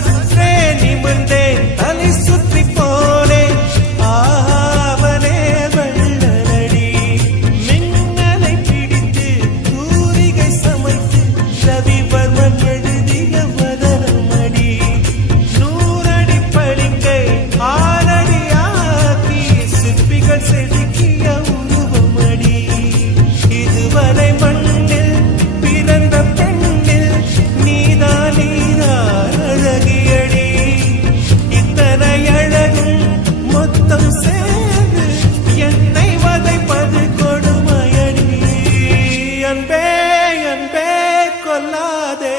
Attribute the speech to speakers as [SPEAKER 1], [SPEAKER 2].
[SPEAKER 1] சற்றே நிமிர்ந்தேன் தலை சுற்றி போனே ஆவலே வள்ளலடி. மின்னலை பிடித்து தூரிகை சமைத்து ரவிவர்மன் எழுதிய வதனமடி. நூறடி பளிங்கை ஆறடி சிற்பிகள் செதுக்கிய கொல்லாதே.